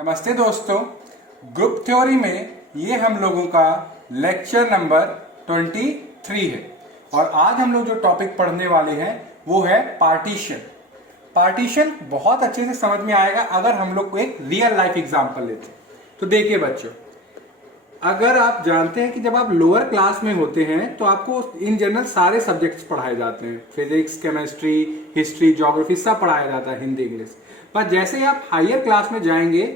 नमस्ते दोस्तों, group theory में ये हम लोगों का लेक्चर नंबर 23 है और आज हम लोग जो टॉपिक पढ़ने वाले हैं वो है पार्टीशन। पार्टीशन बहुत अच्छे से समझ में आएगा अगर हम लोग को एक रियल लाइफ एग्जांपल लेते हैं। तो देखिए बच्चों, अगर आप जानते हैं कि जब आप लोअर क्लास में होते हैं तो आपको इन जनरल सारे सब्जेक्ट्स पढ़ाए जाते हैं, फिजिक्स, केमिस्ट्री, हिस्ट्री, ज्योग्राफी सब पढ़ाया जाता है, हिंदी, इंग्लिश। पर जैसे ही आप हायर क्लास में जाएंगे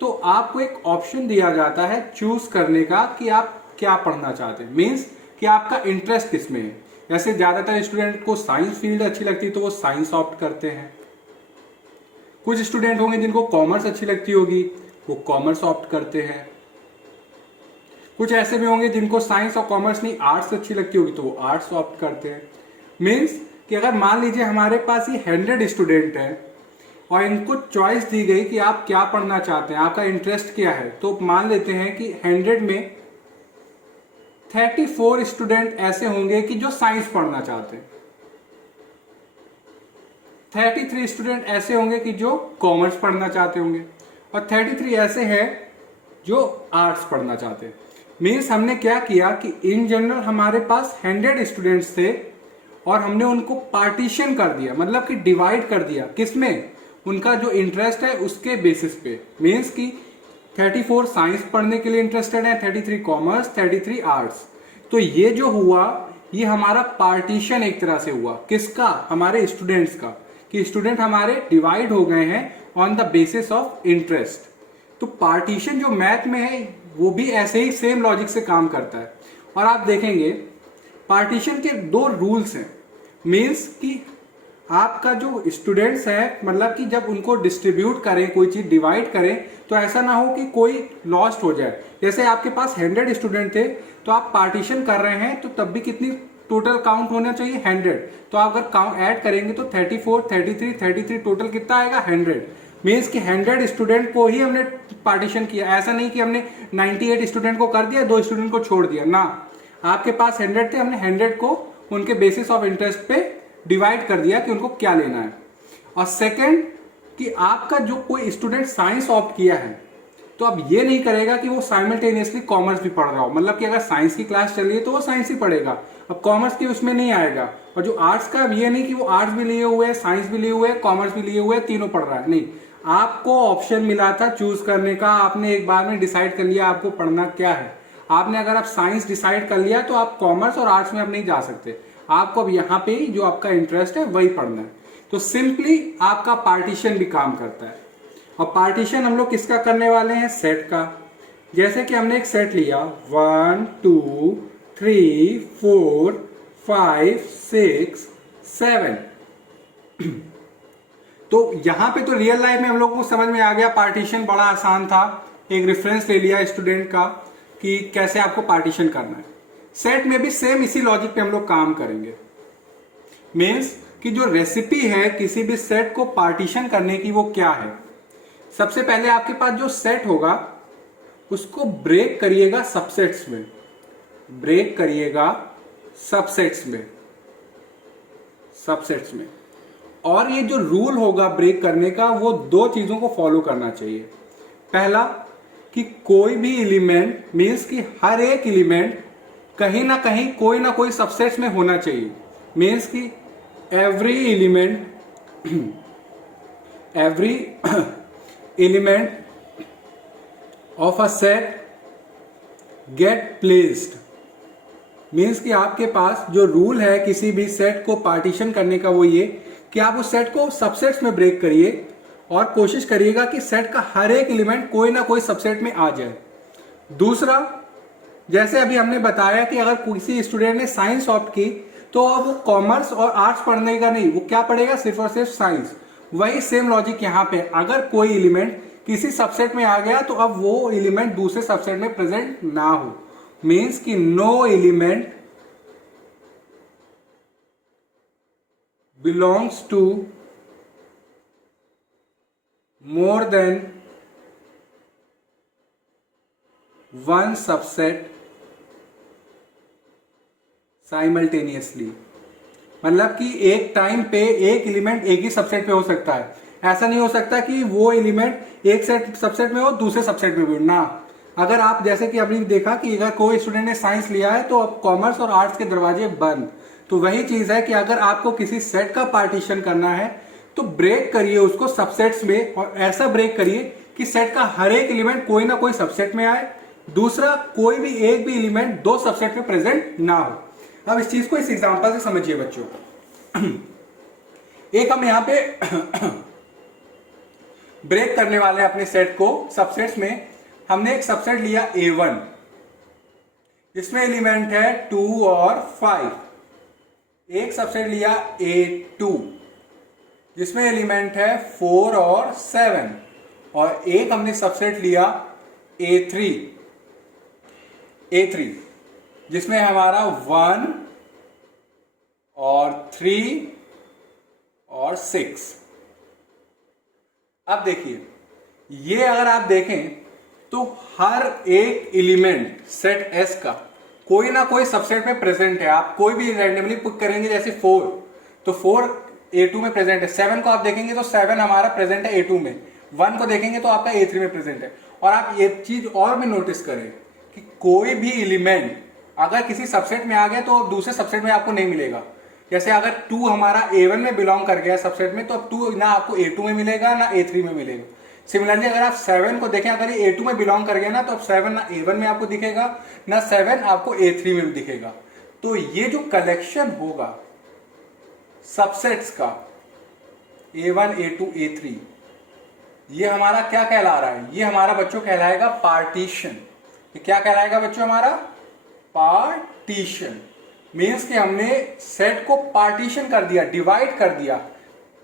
तो आपको एक ऑप्शन दिया जाता है चूज करने का कि आप क्या पढ़ना चाहते हैं, मीन्स कि आपका इंटरेस्ट किस में है। जैसे ज्यादातर स्टूडेंट को साइंस फील्ड अच्छी लगती है तो वो साइंस ऑप्ट करते हैं। कुछ स्टूडेंट होंगे जिनको कॉमर्स अच्छी लगती होगी, वो कॉमर्स ऑप्ट करते हैं। कुछ ऐसे भी होंगे जिनको साइंस और कॉमर्स नहीं, आर्ट्स अच्छी लगती होगी तो वो आर्ट्स ऑप्ट करते हैं। मीन्स कि अगर मान लीजिए हमारे पास ये 100 स्टूडेंट हैं और इनको चॉइस दी गई कि आप क्या पढ़ना चाहते हैं, आपका इंटरेस्ट क्या है, तो मान लेते हैं कि 100 में 34 स्टूडेंट ऐसे होंगे कि जो साइंस पढ़ना चाहते हैं, 33 स्टूडेंट ऐसे होंगे कि जो कॉमर्स पढ़ना चाहते होंगे और 33 ऐसे हैं जो आर्ट्स पढ़ना चाहते हैं। मीन्स हमने क्या किया कि इन जनरल हमारे पास 100 स्टूडेंट्स थे और हमने उनको पार्टीशन कर दिया, मतलब कि डिवाइड कर दिया। किसमें? उनका जो इंटरेस्ट है उसके बेसिस पे। मीन्स कि 34 साइंस पढ़ने के लिए इंटरेस्टेड है, 33 कॉमर्स, 33 आर्ट्स। तो ये जो हुआ ये हमारा पार्टीशन एक तरह से हुआ। किसका? हमारे स्टूडेंट्स का, कि स्टूडेंट हमारे डिवाइड हो गए हैं on the basis of interest. तो पार्टीशन जो मैथ में है वो भी ऐसे ही सेम लॉजिक से काम करता है। और आप देखेंगे पार्टीशन के दो रूल्स हैं। मीन्स कि आपका जो स्टूडेंट्स है, मतलब कि जब उनको डिस्ट्रीब्यूट करें, कोई चीज डिवाइड करें, तो ऐसा ना हो कि कोई लॉस्ट हो जाए। जैसे आपके पास 100 स्टूडेंट थे तो आप पार्टीशन कर रहे हैं तो तब भी कितनी टोटल काउंट होना चाहिए? 100। तो आप अगर काउंट ऐड करेंगे तो 34, 33 टोटल कितना आएगा? 100। मीन्स कि 100 स्टूडेंट को ही हमने पार्टीशन किया। ऐसा नहीं कि हमने 98 स्टूडेंट को कर दिया, 2 स्टूडेंट को छोड़ दिया ना। आपके पास 100 थे, हमने 100 को उनके बेसिस ऑफ इंटरेस्ट पे डिवाइड कर दिया कि उनको क्या लेना है। और सेकंड कि आपका जो कोई स्टूडेंट साइंस ऑप्ट किया है तो अब ये नहीं करेगा कि वो साइमल्टेनियसली कॉमर्स भी पढ़ रहा हो। मतलब कि अगर साइंस की क्लास चल रही है तो वो साइंस ही पढ़ेगा, अब कॉमर्स की उसमें नहीं आएगा। और जो आर्ट्स का, अब ये नहीं कि वो आर्ट्स भी लिए हुए है, साइंस भी लिए हुए है, कॉमर्स भी लिए हुए है, तीनों पढ़ रहा है। नहीं, आपको ऑप्शन मिला था चूज करने का, आपने एक बार में डिसाइड कर लिया आपको पढ़ना क्या है। आपने अगर आप साइंस डिसाइड कर लिया तो आप कॉमर्स और आर्ट्स में अब नहीं जा सकते, आपको अब यहाँ पे जो आपका इंटरेस्ट है वही पढ़ना है। तो सिंपली आपका पार्टीशन भी काम करता है। और पार्टीशन हम लोग किसका करने वाले हैं? सेट का। जैसे कि हमने एक सेट लिया 1 2 3 4 5 6 7। तो यहां पे तो रियल लाइफ में हम लोगों को समझ में आ गया, पार्टीशन बड़ा आसान था। एक रेफरेंस ले लिया स्टूडेंट का कि कैसे आपको पार्टीशन करना है। सेट में भी सेम इसी लॉजिक पे हम लोग काम करेंगे। मीन्स कि जो रेसिपी है किसी भी सेट को पार्टीशन करने की वो क्या है? सबसे पहले आपके पास जो सेट होगा उसको ब्रेक करिएगा सबसेट्स में, ब्रेक करिएगा सबसेट्स में। और ये जो रूल होगा ब्रेक करने का वो दो चीजों को फॉलो करना चाहिए। पहला कि कोई भी एलिमेंट, मीन्स कि हर एक एलिमेंट कहीं ना कहीं कोई ना कोई सबसेट्स में होना चाहिए। मीन्स कि every element of a set get placed. Means कि आपके पास जो रूल है किसी भी सेट को पार्टीशन करने का वो ये कि आप उस सेट को सबसेट्स में ब्रेक करिए और कोशिश करिएगा कि सेट का हर एक एलिमेंट कोई ना कोई सबसेट में आ जाए। दूसरा, जैसे अभी हमने बताया कि अगर किसी स्टूडेंट ने साइंस ऑप्ट की तो अब वो कॉमर्स और आर्ट्स पढ़ने का नहीं, वो क्या पढ़ेगा? सिर्फ और सिर्फ साइंस। वही सेम लॉजिक यहाँ पे, अगर कोई एलिमेंट किसी सबसेट में आ गया तो अब वो एलिमेंट दूसरे सबसेट में प्रेजेंट ना हो। मीन्स कि no element belongs to more than one subset simultaneously. मतलब कि एक टाइम पे एक एलिमेंट एक ही सबसेट पे हो सकता है। ऐसा नहीं हो सकता कि वो एलिमेंट एक सेट सबसेट में हो दूसरे सबसेट में भी हो ना। अगर आप जैसे कि अभी देखा कि अगर कोई स्टूडेंट ने साइंस लिया है तो अब कॉमर्स और आर्ट्स के दरवाजे बंद। तो वही चीज है कि अगर आपको किसी सेट का पार्टीशन करना है तो ब्रेक करिए उसको सबसेट्स में, और ऐसा ब्रेक करिए कि सेट का हर एक एलिमेंट कोई ना कोई सबसेट में आए, दूसरा कोई भी एक भी एलिमेंट दो सबसेट में प्रेजेंट ना हो। अब इस चीज को इस एग्जांपल से समझिए बच्चों। एक हम यहां पे ब्रेक करने वाले हैं अपने सेट को सबसेट्स में। हमने एक सबसेट लिया A1 जिसमें एलिमेंट है 2 और 5। एक सबसेट लिया A2 जिसमें एलिमेंट है 4 और 7, और एक हमने सबसेट लिया A3 जिसमें हमारा 1 और 3 और 6। अब देखिए, ये अगर आप देखें तो हर एक एलिमेंट सेट S का कोई ना कोई सबसेट में प्रेजेंट है। आप कोई भी रैंडमली पिक करेंगे, जैसे 4 तो 4 A2 में प्रेजेंट है, 7 को आप देखेंगे तो 7 हमारा प्रेजेंट है A2 में, 1 को देखेंगे तो आपका A3 में प्रेजेंट है। और आप ये चीज और भी नोटिस करें कि कोई भी एलिमेंट अगर किसी सबसेट में आ गया तो दूसरे सबसेट में आपको नहीं मिलेगा। जैसे अगर 2 हमारा A1 में बिलोंग कर गया सबसेट में, तो अब 2 ना आपको A2 में मिलेगा ना A3 में मिलेगा। सिमिलरली अगर आप 7 को देखें, अगर ये A2 में बिलोंग कर गया ना, तो अब 7 ना A1 में आपको दिखेगा ना 7 आपको A3 में भी दिखेगा। तो ये जो कलेक्शन होगा सबसेट्स का A1 A2 A3, ये हमारा क्या कहला रहा है? ये हमारा बच्चों कहलाएगा पार्टीशन। ये क्या कहलाएगा बच्चों? हमारा पार्टीशन। मीन्स कि हमने सेट को पार्टीशन कर दिया, डिवाइड कर दिया।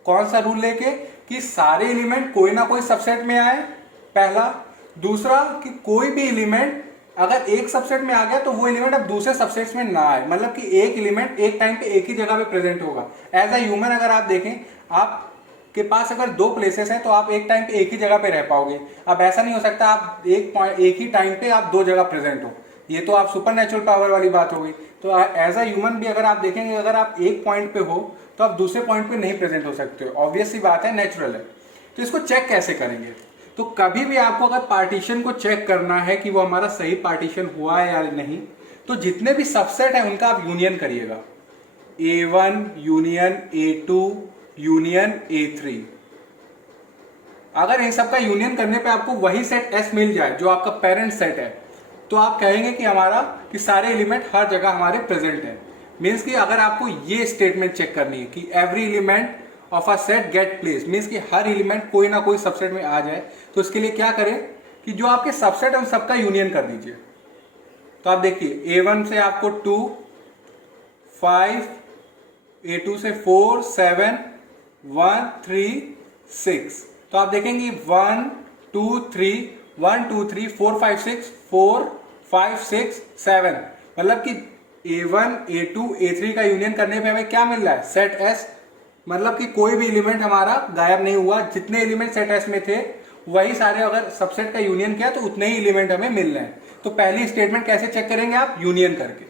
कौन सा रूल लेके? कि सारे एलिमेंट कोई ना कोई सबसेट में आए, पहला। दूसरा कि कोई भी एलिमेंट अगर एक सबसेट में आ गया तो वो एलिमेंट अब दूसरे सबसेट्स में ना आए, मतलब कि एक एलिमेंट एक टाइम पे एक ही जगह पे प्रेजेंट होगा। एज अ ह्यूमन अगर आप देखें, आपके पास अगर 2 प्लेसेस हैं तो आप एक टाइम पे एक ही जगह पे रह पाओगे। अब ऐसा नहीं हो सकता आप एक ही टाइम पे आप 2 जगह प्रेजेंट हो, ये तो आप सुपर नेचुरल पावर वाली बात हो गई। तो एज अ ह्यूमन भी अगर आप देखेंगे, अगर आप एक पॉइंट पे हो तो आप दूसरे पॉइंट पे नहीं प्रेजेंट हो सकते हो। ऑब्वियस सी बात है, नेचुरल है। तो इसको चेक कैसे करेंगे? तो कभी भी आपको अगर पार्टीशन को चेक करना है कि वो हमारा सही पार्टीशन हुआ है या नहीं, तो जितने भी सबसेट है उनका आप यूनियन करिएगा। A1 union A2 union A3। अगर इन सब का यूनियन करने पे आपको वही सेट S मिल जाए जो आपका पेरेंट सेट है, तो आप कहेंगे कि हमारा कि सारे एलिमेंट हर जगह हमारे प्रेजेंट है। मीन्स कि अगर आपको ये स्टेटमेंट चेक करनी है कि every element of a set get place, means कि हर एलिमेंट कोई ना कोई सबसेट में आ जाए, तो इसके लिए क्या करें कि जो आपके सबसेट है उन सबका यूनियन कर दीजिए। तो आप देखिए, A1 से आपको 2 5, A2 से 4 7 1 3 6। तो आप देखेंगे 1 2 3 1 2 3 4 5 6 4 5 6 7, मतलब कि A1 A2 A3 का यूनियन करने पे हमें क्या मिल रहा है? Set S। मतलब कि कोई भी एलिमेंट हमारा गायब नहीं हुआ, जितने एलिमेंट सेट S में थे वही सारे अगर सबसेट का यूनियन किया तो उतने ही एलिमेंट हमें मिल रहे हैं। तो पहली स्टेटमेंट कैसे चेक करेंगे आप? यूनियन करके।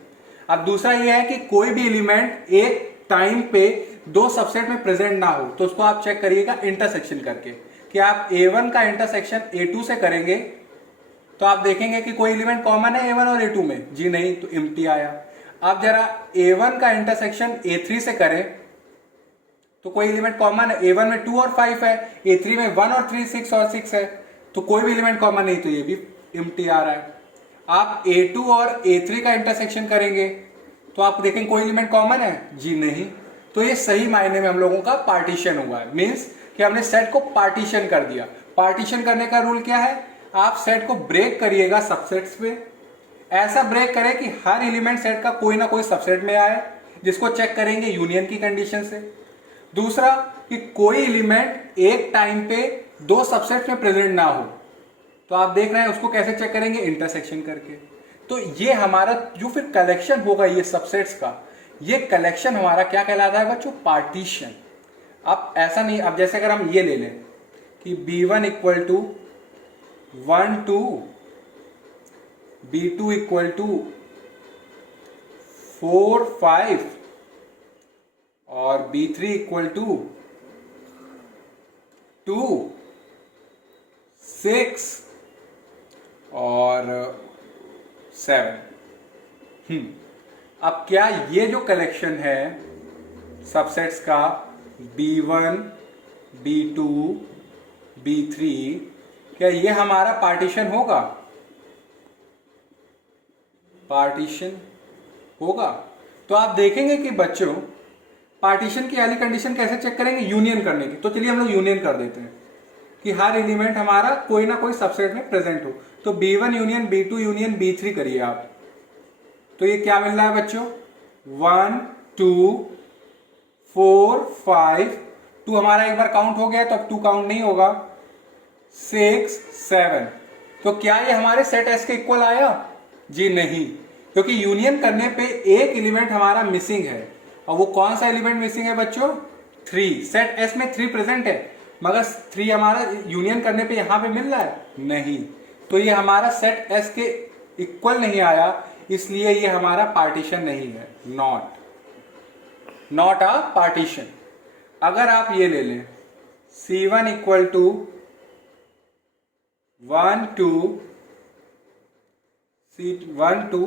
अब दूसरा ये है कि कोई भी एलिमेंट एक टाइम पे 2 सबसेट में प्रेजेंट ना हो, तो उसको आप चेक करिएगा इंटरसेक्शन करके। कि आप A1 का इंटरसेक्शन A2 से करेंगे तो आप देखेंगे कि कोई एलिमेंट कॉमन है A1 और A2 में, जी नहीं, तो एम्प्टी आया। आप जरा A1 का इंटरसेक्शन A3 से करें तो कोई एलिमेंट कॉमन है, A1 में 2 और 5 है, A3 में 1 और 3 6 और 6 है, तो कोई भी एलिमेंट कॉमन नहीं, तो ये भी एम्प्टी आ रहा है। आप A2 और A3 का इंटरसेक्शन करेंगे तो आप देखेंगे कोई एलिमेंट कॉमन है, जी नहीं, तो ये सही मायने में हम लोगों का पार्टीशन हुआ है। मीन्स कि हमने सेट को पार्टीशन कर दिया। पार्टीशन करने का रूल क्या है? आप सेट को ब्रेक करिएगा सबसेट्स पे, ऐसा ब्रेक करें कि हर एलिमेंट सेट का कोई ना कोई सबसेट में आए, जिसको चेक करेंगे यूनियन की कंडीशन से। दूसरा कि कोई एलिमेंट एक टाइम पे 2 सबसेट में प्रेजेंट ना हो, तो आप देख रहे हैं उसको कैसे चेक करेंगे? इंटरसेक्शन करके। तो ये हमारा जो फिर कलेक्शन होगा ये सबसेट्स का, ये कलेक्शन हमारा क्या कहलाता है बच्चों? पार्टीशन। अब ऐसा नहीं, अब जैसे अगर हम ये ले लें कि B1 equal to 1 2, B2 equal to 4 5 और B3 इक्वल टू 2, 6 और 7। अब क्या ये जो कलेक्शन है सबसेट्स का B1, B2, B3, क्या ये हमारा पार्टीशन होगा? पार्टीशन होगा। तो आप देखेंगे कि बच्चों पार्टीशन की पहली कंडीशन कैसे चेक करेंगे? यूनियन करने की। तो चलिए हम लोग यूनियन कर देते हैं कि हर एलिमेंट हमारा कोई ना कोई सबसेट में प्रेजेंट हो। तो B1 union B2 union B3 करिए आप। तो ये क्या मिल रहा है बच्चों? 1, 2, 4, 5, 2 हमारा एक बार काउंट हो गया तो अब 2 काउंट नहीं होगा, 6, 7। तो क्या ये हमारे सेट एस के इक्वल आया? जी नहीं, क्योंकि यूनियन करने पे एक एलिमेंट हमारा मिसिंग है। और वो कौन सा एलिमेंट मिसिंग है बच्चों? 3। सेट एस में 3 प्रेजेंट है, मगर 3 हमारा यूनियन करने पे यहां पे मिल रहा है नहीं। तो ये हमारा सेट एस के इक्वल नहीं आया, इसलिए ये हमारा पार्टीशन नहीं है। Not a partition. अगर आप ये ले लें C1 equal to 1, 2, C1, 2,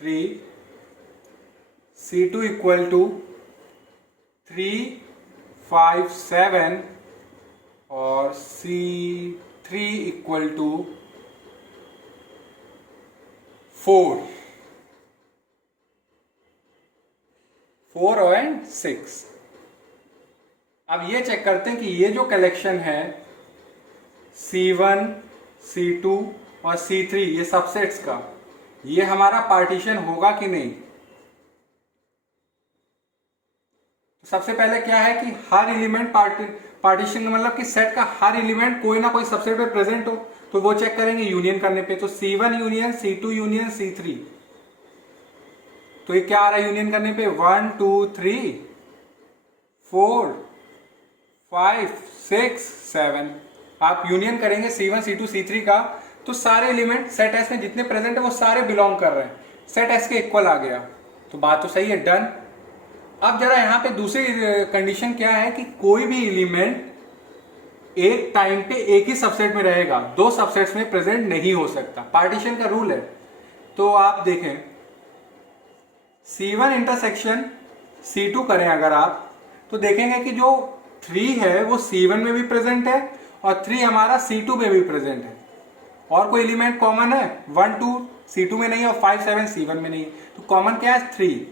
3, C2 equal to 3, 5, 7 और C3 इक्वल टू 4 और 6। अब ये चेक करते हैं कि ये जो कलेक्शन है C1, C2 और C3 ये सबसेट्स का, ये हमारा पार्टीशन होगा कि नहीं। सबसे पहले क्या है कि हर एलिमेंट पार्टीशन मतलब कि सेट का हर एलिमेंट कोई ना कोई सबसेट पे प्रेजेंट हो, तो वो चेक करेंगे यूनियन करने पे। तो C1 union C2 union C3, तो ये क्या आ रहा है यूनियन करने पे? 1, 2, 3, 4, 5, 6, 7। आप यूनियन करेंगे C1, C2, C3 का, तो सारे एलिमेंट सेट एस में जितने प्रेजेंट है वो सारे बिलोंग कर रहे हैं, सेट एस के इक्वल आ गया। तो बात तो सही है, डन। अब जरा यहां पे दूसरी कंडीशन क्या है कि कोई भी एलिमेंट एक टाइम पे एक ही सबसेट में रहेगा, 2 सबसेट्स में प्रेजेंट नहीं हो सकता। पार्टीशन का रूल है। तो आप देखें C1 इंटरसेक्शन C2 करें अगर आप, तो देखेंगे कि जो 3 है वो C1 में भी प्रेजेंट है और 3 हमारा C2 में भी प्रेजेंट है। और कोई एलिमेंट कॉमन है? 1, 2 C2 में नहीं है और 5, 7 C1 में नहीं है। तो कॉमन क्या है? 3।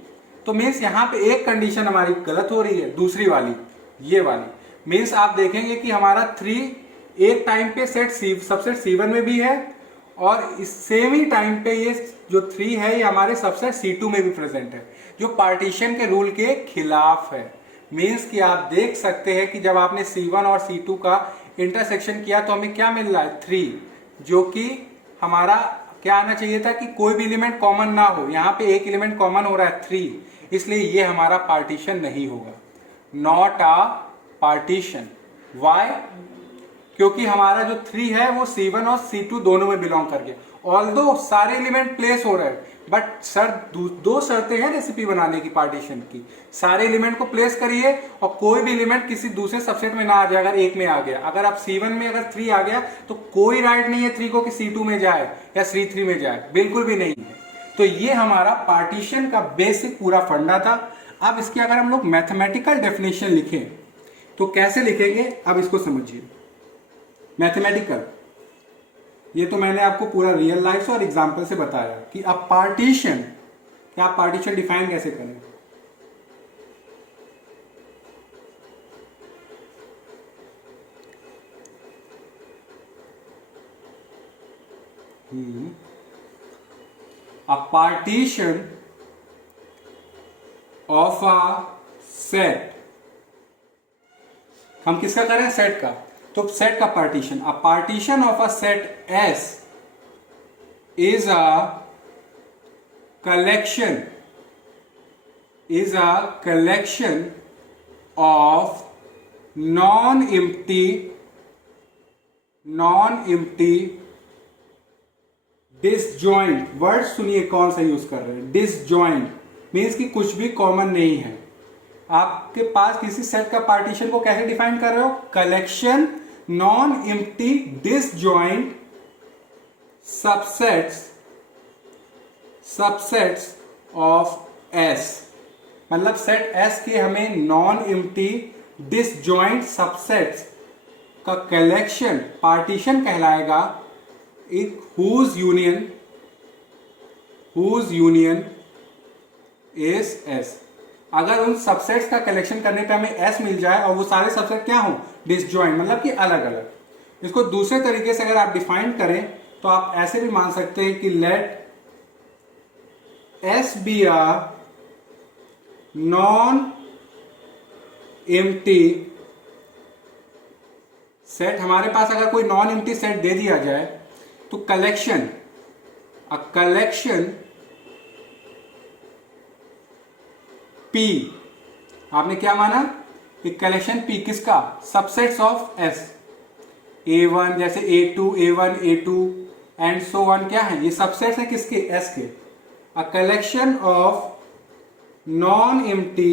तो मीन्स यहां पे एक कंडीशन हमारी गलत हो रही है, दूसरी वाली, ये वाली। मीन्स आप देखेंगे कि हमारा 3 एक टाइम पे सबसेट C1 में भी है और इस सेम ही टाइम पे ये जो 3 है ये हमारे सबसेट C2 में भी प्रेजेंट है, जो पार्टीशन के रूल के खिलाफ है। मीन्स कि आप देख सकते हैं कि जब आपने C1 और C2 का इंटरसेक्शन किया तो हमें क्या मिल रहा है? 3, जो कि हमारा क्या आना चाहिए था कि कोई भी एलिमेंट कॉमन ना हो। यहाँ पे एक एलिमेंट कॉमन हो रहा है 3, इसलिए ये हमारा पार्टीशन नहीं होगा। Not a partition. वाई? क्योंकि हमारा जो 3 है वो C1 और C2 दोनों में बिलोंग करके, ऑल्दो सारे एलिमेंट प्लेस हो रहे हैं, बट सर 2 शर्तें हैं रेसिपी बनाने की पार्टीशन की। सारे एलिमेंट को प्लेस करिए और कोई भी एलिमेंट किसी दूसरे सबसेट में ना आ जाए। अगर एक में आ गया, अगर आप C1 में अगर 3 आ गया तो कोई राइट नहीं है 3 को कि C2 में जाए या C3 में जाए, बिल्कुल भी नहीं है। तो ये हमारा पार्टीशन का बेसिक पूरा फंडा था। अब इसकी अगर हम लोग मैथमेटिकल डेफिनेशन लिखें तो कैसे लिखेंगे, अब इसको समझिए। मैथमेटिकल, ये तो मैंने आपको पूरा रियल लाइफ और एग्जांपल से बताया कि अब पार्टीशन, क्या आप पार्टीशन डिफाइन कैसे करें। A partition of a set, हम किसका करें? सेट का। तो सेट का partition, a partition of a set S is a collection of non-empty disjoint, word सुनिए कौन सा यूज कर रहे हैं, disjoint मीन्स कि कुछ भी कॉमन नहीं है। आपके पास किसी सेट का पार्टीशन को कैसे डिफाइन कर रहे हो? Collection non empty disjoint subsets of S, मतलब सेट एस के हमें नॉन एम्प्टी डिसजॉइंट सबसेट्स का कलेक्शन पार्टीशन कहलाएगा, एक हुज यूनियन इज एस। अगर उन सबसेट्स का कलेक्शन करने पे हमें एस मिल जाए और वो सारे सबसेट क्या हो? डिसजॉइंट, मतलब कि अलग अलग। इसको दूसरे तरीके से अगर आप डिफाइन करें तो आप ऐसे भी मान सकते हैं कि let S be R non empty set. हमारे पास अगर कोई नॉन एम्प्टी सेट दे दिया जाए तो कलेक्शन P, आपने क्या माना कि कलेक्शन P किसका? सबसेट्स ऑफ S, A1 जैसे A2, A1, A2 and so on, क्या है? ये सबसेट्स है किसके? S के। A collection of non empty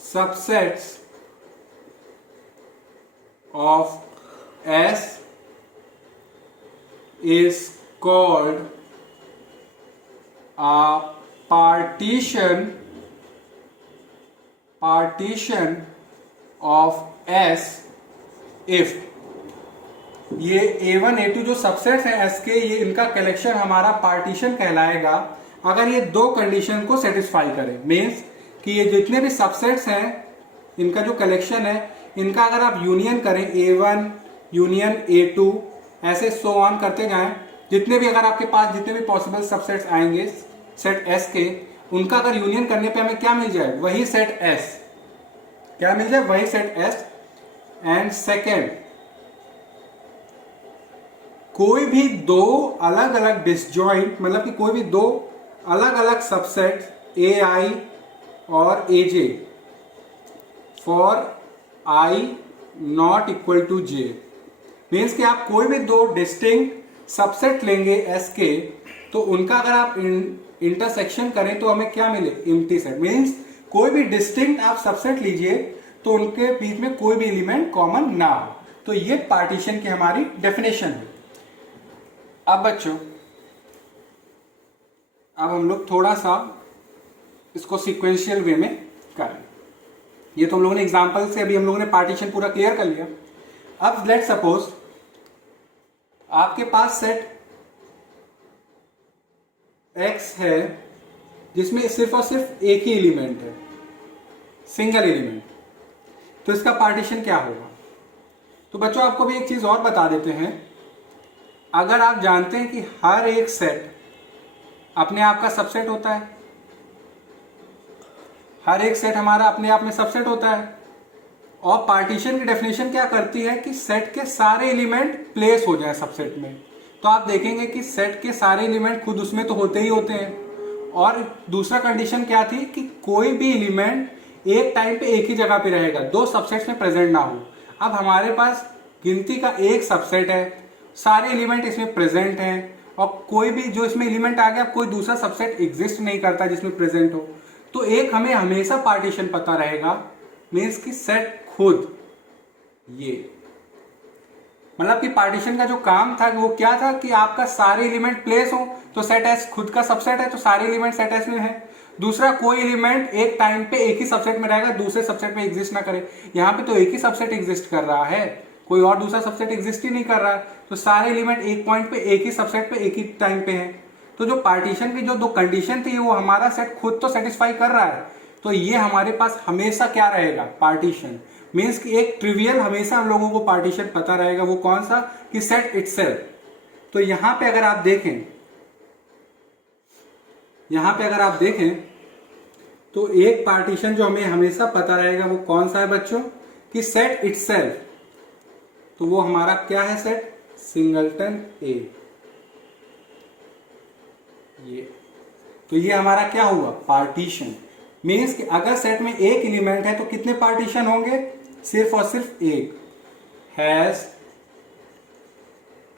subsets of S is called a partition of S if ये A1 A2 जो सबसेट्स हैं S के, ये इनका कलेक्शन हमारा पार्टीशन कहलाएगा अगर ये दो कंडीशन को सेटिस्फाई करें। मीन्स कि ये जितने भी सबसेट्स हैं इनका जो कलेक्शन है, इनका अगर आप यूनियन करें A1 यूनियन A2 ऐसे सो ऑन करते जाएं, जितने भी अगर आपके पास जितने भी पॉसिबल सबसेट्स आएंगे सेट S के, उनका अगर यूनियन करने पे हमें क्या मिल जाए? वही सेट S। क्या मिल जाए? वही सेट S। एंड सेकेंड, कोई भी दो अलग अलग डिसजॉइंट, मतलब कि कोई भी दो अलग अलग सबसेट AI और AJ for I not equal to J, means कि आप कोई भी दो डिस्टिंक्ट सबसेट लेंगे S के, तो उनका अगर आप इंटरसेक्शन करें तो हमें क्या मिले? Empty set. मीन्स कोई भी डिस्टिंक्ट आप सबसेट लीजिए तो उनके बीच में कोई भी एलिमेंट कॉमन ना हो। तो ये पार्टीशन की हमारी डेफिनेशन है। अब बच्चों, अब हम लोग थोड़ा सा इसको सीक्वेंशियल वे में करें। ये तो हम लोगों ने एग्जांपल से अभी हम लोगों ने पार्टीशन पूरा क्लियर कर लिया। अब लेट सपोज आपके पास सेट X है जिसमें सिर्फ और सिर्फ एक ही एलिमेंट है, सिंगल एलिमेंट, तो इसका पार्टीशन क्या होगा? तो बच्चों आपको भी एक चीज और बता देते हैं। अगर आप जानते हैं कि हर एक सेट अपने आप का सबसेट होता है, हर एक सेट हमारा अपने आप में सबसेट होता है, और पार्टीशन की डेफिनेशन क्या करती है कि सेट के सारे एलिमेंट प्लेस हो जाए सबसेट में, तो आप देखेंगे कि सेट के सारे एलिमेंट खुद उसमें तो होते ही होते हैं। और दूसरा कंडीशन क्या थी कि कोई भी एलिमेंट एक टाइम पे एक ही जगह पे रहेगा, दो सबसेट्स में प्रेजेंट ना हो। अब हमारे पास गिनती का एक सबसेट है, सारे एलिमेंट इसमें प्रेजेंट हैं, और कोई भी जो इसमें एलिमेंट आ गया, कोई दूसरा सबसेट एग्जिस्ट नहीं करता जिसमें प्रेजेंट हो, तो एक हमें हमेशा पार्टीशन पता रहेगा। मीन्स कि सेट खुद, ये मतलब कि पार्टीशन का जो काम था वो क्या था कि आपका सारे एलिमेंट प्लेस हो, तो सेट एस खुद का सबसेट है, तो सारे एलिमेंट सेट एस में है। दूसरा, कोई एलिमेंट एक टाइम पे एक ही सबसेट में रहेगा, दूसरे सबसेट में एग्जिस्ट ना करे। यहाँ पे तो एक ही सबसेट एग्जिस्ट कर रहा है, कोई और दूसरा सबसेट एग्जिस्ट ही नहीं कर रहा है, तो सारे एलिमेंट एक पॉइंट पे एक ही सबसेट पे एक ही टाइम पे है। तो जो पार्टीशन की जो दो कंडीशन थी वो हमारा सेट खुद तो सेटिस्फाई कर रहा है, तो ये हमारे पास हमेशा क्या रहेगा? पार्टीशन। मीन्स कि एक ट्रिवियल हमेशा हम लोगों को पार्टीशन पता रहेगा, वो कौन सा? कि सेट इटसेल्फ। तो यहां पे अगर आप देखें, तो एक पार्टीशन जो हमें हमेशा पता रहेगा वो कौन सा है बच्चों? कि सेट इटसेल्फ। तो वो हमारा क्या है? सेट सिंगलटन ए। तो ये हमारा क्या हुआ? पार्टीशन। मीन्स कि अगर सेट में एक एलिमेंट है तो कितने पार्टीशन होंगे? सिर्फ और सिर्फ एक। Has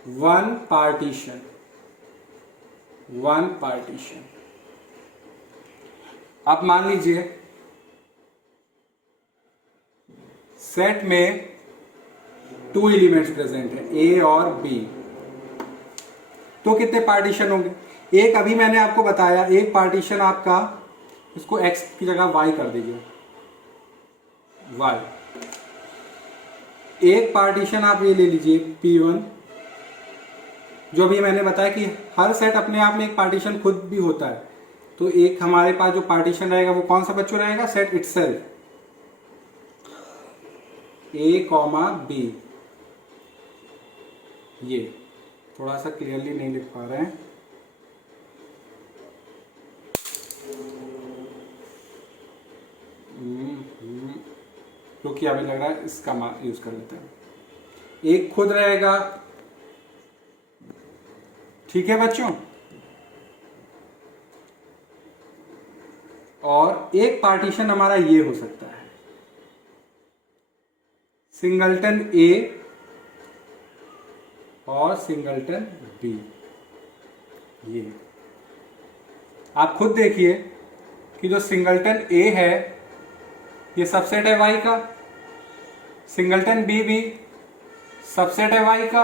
one partition. आप मान लीजिए सेट में 2 एलिमेंट्स प्रेजेंट है, ए और बी, तो कितने पार्टीशन होंगे? एक अभी मैंने आपको बताया, एक पार्टीशन आपका, इसको x की जगह y कर दीजिए, y। एक पार्टीशन आप ये ले लीजिए P1, जो अभी मैंने बताया कि हर सेट अपने आप में एक पार्टीशन खुद भी होता है, तो एक हमारे पास जो पार्टीशन रहेगा वो कौन सा बच्चों रहेगा? Set itself, A, B। ये थोड़ा सा क्लियरली नहीं लिख पा रहे हैं, क्योंकि अभी लग रहा है इसका यूज कर लेते हैं। एक खुद रहेगा, ठीक है बच्चों, और एक पार्टीशन हमारा ये हो सकता है सिंगलटन ए और सिंगलटन बी। ये आप खुद देखिए कि जो सिंगलटन ए है ये सबसेट है वाई का, सिंगलटन बी भी सबसेट है वाई का।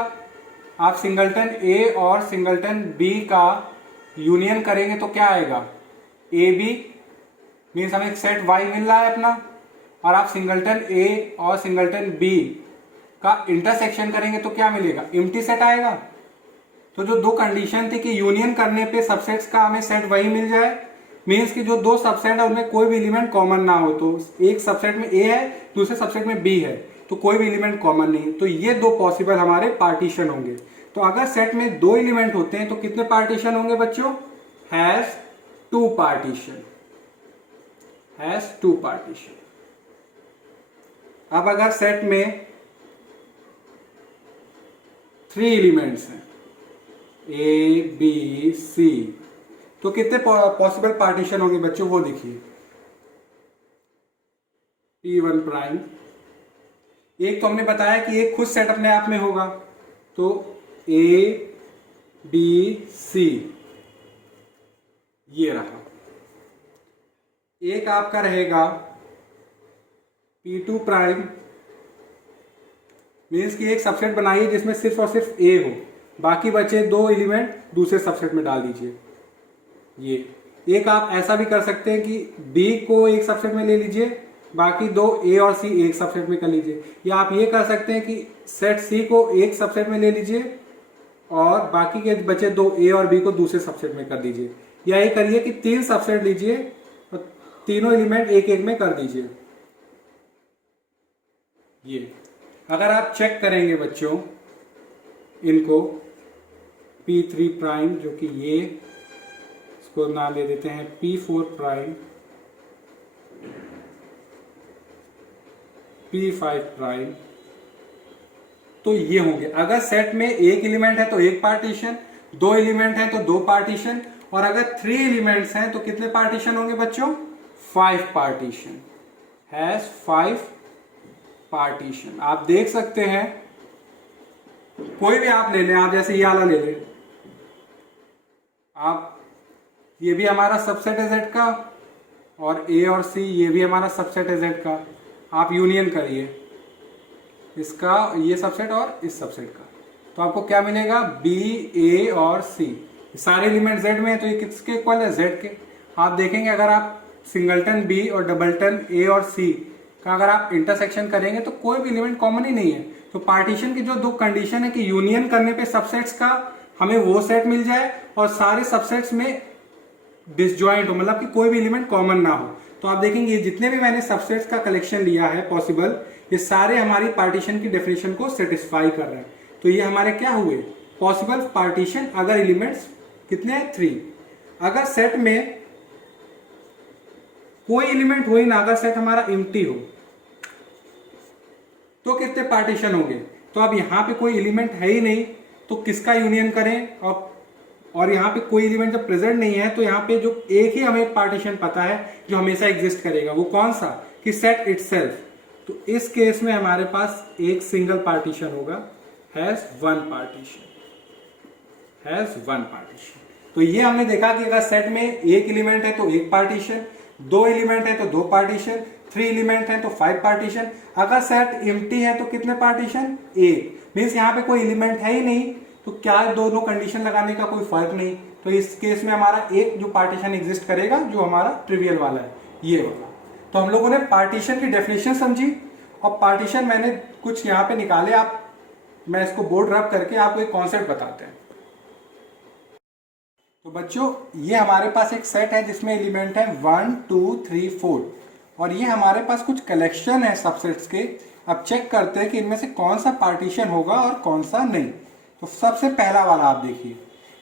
आप सिंगलटन ए और सिंगलटन बी का यूनियन करेंगे तो क्या आएगा? ए बी, मीन्स हमें एक सेट वाई मिल रहा है अपना, और आप सिंगलटन ए और सिंगलटन बी का इंटरसेक्शन करेंगे तो क्या मिलेगा? एम्प्टी सेट आएगा। तो जो दो कंडीशन थी कि यूनियन करने पे सबसेट्स का हमें सेट वही मिल जाए, मीन्स कि जो दो सबसेट है उनमें कोई भी एलिमेंट कॉमन ना हो, तो एक सबसेट में ए है, दूसरे सबसेट में बी है, तो कोई भी एलिमेंट कॉमन नहीं, तो ये दो पॉसिबल हमारे पार्टीशन होंगे। तो अगर सेट में दो एलिमेंट होते हैं तो कितने पार्टीशन होंगे बच्चों? Has 2 partition, has 2 partition. अब अगर सेट में 3 एलिमेंट्स हैं, ए बी सी, तो कितने पॉसिबल पार्टीशन होंगे बच्चों? वो देखिए, P1 प्राइम, एक तो हमने बताया कि एक खुद सेट अपने आप में होगा, तो ए बी सी ये रहा। एक आपका रहेगा P2 प्राइम, मीन्स कि एक सबसेट बनाइए जिसमें सिर्फ और सिर्फ ए हो, बाकी बचे दो एलिमेंट दूसरे सबसेट में डाल दीजिए। ये एक आप ऐसा भी कर सकते हैं कि बी को एक सबसेट में ले लीजिए, बाकी दो ए और सी एक सबसेट में कर लीजिए, या आप ये कर सकते हैं कि सेट सी को एक सबसेट में ले लीजिए और बाकी के बचे दो ए और बी को दूसरे सबसेट में कर दीजिए, या ये करिए कि 3 सबसेट लीजिए और तीनों एलिमेंट एक एक में कर दीजिए। ये अगर आप चेक करेंगे बच्चों इनको, P3 प्राइम जो कि ये, इसको नाम दे देते हैं P4 प्राइम, P5 प्राइम, तो ये होंगे। अगर सेट में एक एलिमेंट है तो एक पार्टीशन, 2 एलिमेंट है तो 2 पार्टीशन, और अगर 3 एलिमेंट्स हैं तो कितने पार्टीशन होंगे बच्चों? 5 पार्टीशन, हैज 5 पार्टीशन। आप देख सकते हैं, कोई भी आप ले लें, आप जैसे ये वाला ले लें, आप ये भी हमारा सबसेट है जेड का, और ए और सी ये भी हमारा सबसेट है जेड का। आप यूनियन करिए इसका, ये सबसेट और इस सबसेट का, तो आपको क्या मिलेगा? बी, ए और सी, सारे एलिमेंट जेड में है, तो ये किसके इक्वल है? जेड के। आप देखेंगे अगर आप सिंगलटन बी और डबलटन ए और सी का अगर आप इंटरसेक्शन करेंगे तो कोई भी एलिमेंट कॉमन ही नहीं है। तो पार्टीशन की जो दो कंडीशन है कि यूनियन करने पे सबसेट्स का हमें वो सेट मिल जाए और सारे सबसेट्स में डिसजॉइंट हो, मतलब कि कोई भी एलिमेंट कॉमन ना हो। तो आप देखेंगे जितने भी मैंने सबसेट्स का कलेक्शन लिया है पॉसिबल, ये सारे हमारी पार्टीशन की डेफिनेशन को सेटिस्फाई कर रहे हैं। तो ये हमारे क्या हुए? पॉसिबल पार्टीशन अगर एलिमेंट्स कितने हैं? 3। अगर सेट में कोई एलिमेंट हो ही ना, अगर सेट हमारा एम्प्टी हो, तो कितने पार्टीशन होंगे? तो अब यहां पे कोई एलिमेंट है ही नहीं तो किसका यूनियन करें? और यहाँ पे कोई एलिमेंट जब प्रेजेंट नहीं है तो यहाँ पे जो एक ही हमें पार्टीशन पता है जो हमेशा एग्जिस्ट करेगा, वो कौन सा? कि सेट इटसेल्फ। तो इस केस में हमारे पास एक सिंगल पार्टीशन होगा, हैज 1 पार्टीशन, हैज 1 पार्टीशन। तो ये हमने देखा कि अगर सेट में एक एलिमेंट है तो एक पार्टीशन, 2 एलिमेंट है तो 2 पार्टीशन, 3 एलिमेंट है तो 5 पार्टीशन। अगर सेट एम्प्टी है तो कितने पार्टीशन? 1। मीन्स यहाँ पे कोई एलिमेंट है ही नहीं, तो क्या दोनों कंडीशन लगाने का कोई फर्क नहीं। तो इस केस में हमारा एक जो पार्टीशन एग्जिस्ट करेगा जो हमारा ट्रिवियल वाला है, ये वाला। तो हम लोगों ने पार्टीशन की डेफिनेशन समझी, और पार्टीशन मैंने कुछ यहाँ पे निकाले। आप, मैं इसको बोर्ड रब करके आपको एक कॉन्सेप्ट बताते हैं। तो बच्चों, ये हमारे पास एक सेट है जिसमें एलिमेंट है 1 2 3 4, और ये हमारे पास कुछ कलेक्शन है सबसेट्स के। अब चेक करते हैं कि इनमें से कौन सा पार्टीशन होगा और कौन सा नहीं। तो सबसे पहला वाला आप देखिए,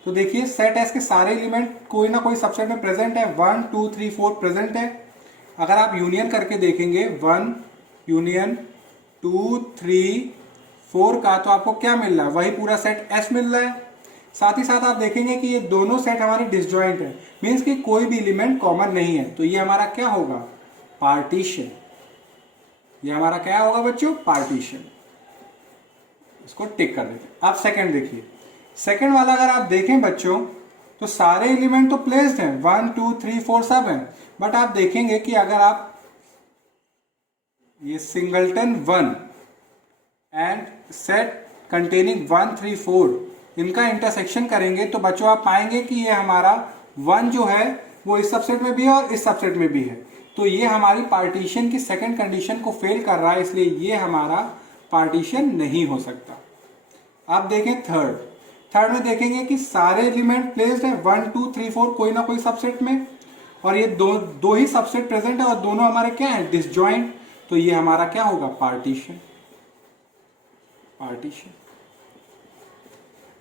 तो देखिए सेट एस के सारे एलिमेंट कोई ना कोई सबसेट में प्रेजेंट है। 1 2 3 4 प्रेजेंट है। अगर आप यूनियन करके देखेंगे 1 यूनियन 2 3 4 का, तो आपको क्या मिल रहा है? वही पूरा सेट एस मिल रहा है। साथ ही साथ आप देखेंगे कि ये दोनों सेट हमारे डिसजॉइंट है, मीन्स कि कोई भी एलिमेंट कॉमन नहीं है। तो ये हमारा क्या होगा? पार्टीशन। ये हमारा क्या होगा बच्चों? पार्टीशन। इसको टिक कर देते हैं। आप सेकंड देखिए, सेकंड वाला अगर आप देखें बच्चों, तो सारे एलिमेंट तो प्लेस्ड हैं, 1 2 3 4 सब हैं। बट आप देखेंगे कि अगर आप ये सिंगलटन 1 एंड सेट कंटेनिंग 1 3 4 इनका इंटरसेक्शन करेंगे, तो बच्चों आप पाएंगे कि ये हमारा 1 जो है वो इस सबसेट में भी है और इस सबसेट में भी है। तो ये हमारी पार्टीशन की सेकंड कंडीशन को फेल कर रहा है, इसलिए ये हमारा पार्टीशन नहीं हो सकता। आप देखें थर्ड में देखेंगे कि सारे एलिमेंट प्लेस्ड है 1 2 3 4 कोई ना कोई सबसेट में, और ये दो ही सबसेट प्रेजेंट है और दोनों हमारे क्या है? डिसजॉइंट। तो ये हमारा क्या होगा? पार्टीशन।